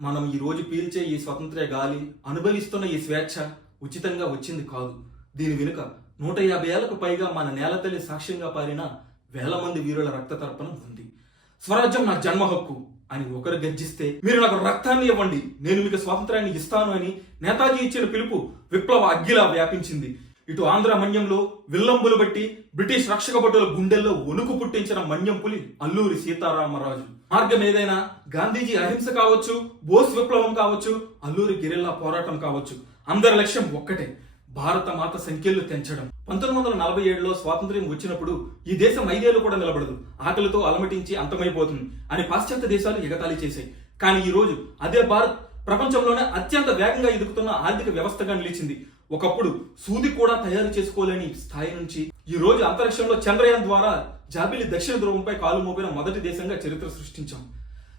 మనం ఈ రోజు పీల్చే ఈ స్వతంత్ర గాలి, అనుభవిస్తున్న ఈ స్వేచ్ఛ ఉచితంగా వచ్చింది కాదు. దీని వెనుక 150 ఏళ్లకు పైగా మన నేలతల్లి సాక్ష్యంగా పారిన వేల మంది వీరుల రక్త తర్పణం ఉంది. స్వరాజ్యం నా జన్మ హక్కు అని ఒకరు గర్జిస్తే, మీరు నాకు రక్తాన్ని ఇవ్వండి, నేను మీకు స్వాతంత్రాన్ని ఇస్తాను అని నేతాజీ ఇచ్చిన పిలుపు విప్లవ అగ్గిలా వ్యాపించింది. ఇటు ఆంధ్ర మన్యంలో విల్లంబులు బట్టి బ్రిటిష్ రక్షక భటుల గుండెల్లో వణుకు పుట్టించిన మన్యం పులి అల్లూరి సీతారామరాజు. మార్గం ఏదైనా గాంధీజీ అహింస కావచ్చు, బోస్ విప్లవం కావచ్చు, అల్లూరి గెరిల్లా పోరాటం కావచ్చు, అందరి లక్ష్యం ఒక్కటే, భారత మాత సంఖ్యలు తెంచడం. 1947లో స్వాతంత్ర్యం వచ్చినప్పుడు ఈ దేశం 5 ఏళ్లు కూడా నిలబడదు, ఆకలితో అలమటించి అంతమైపోతుంది అని పాశ్చాత్య దేశాలు ఎగతాళి చేశాయి. కానీ ఈ రోజు అదే భారత్ ప్రపంచంలోనే అత్యంత వేగంగా ఎదుగుతున్న ఆర్థిక వ్యవస్థగా నిలిచింది. ఒకప్పుడు సూది కూడా తయారు చేసుకోలేని స్థాయి నుంచి ఈ రోజు అంతరిక్షంలో చంద్రయాన్ ద్వారా జాబిలి దక్షిణ ధ్రువంపై కాలు మోపిన మొదటి దేశంగా చరిత్ర సృష్టించాం.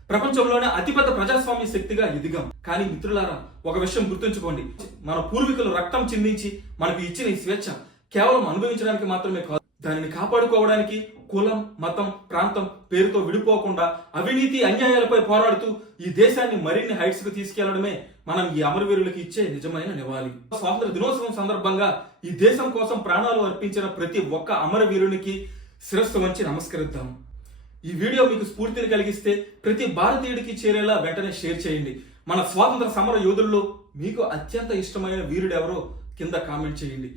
ప్రపంచంలోనే అతిపెద్ద ప్రజాస్వామ్య శక్తిగా ఎదిగాం. కానీ మిత్రులారా, ఒక విషయం గుర్తుంచుకోండి, మన పూర్వీకులు రక్తం చిందించి మనకు ఇచ్చిన ఈ స్వేచ్ఛ కేవలం అనుభవించడానికి మాత్రమే కాదు, దానిని కాపాడుకోవడానికి కులం, మతం, ప్రాంతం పేరుతో విడిపోకుండా అవినీతి అన్యాయాలపై పోరాడుతూ ఈ దేశాన్ని మరిన్ని హైట్స్ కు తీసుకెళ్లడమే మనం ఈ అమరవీరులకు ఇచ్చే నిజమైన నివాళి. స్వాతంత్ర దినోత్సవం సందర్భంగా ఈ దేశం కోసం ప్రాణాలు అర్పించిన ప్రతి ఒక్క అమరవీరునికి శిరస్సు వంచి నమస్కరిద్దాం. ఈ వీడియో మీకు స్ఫూర్తిని కలిగిస్తే ప్రతి భారతీయుడికి చేరేలా వెంటనే షేర్ చేయండి. మన స్వాతంత్ర సమర యోధుల్లో మీకు అత్యంత ఇష్టమైన వీరుడు ఎవరో కింద కామెంట్ చేయండి.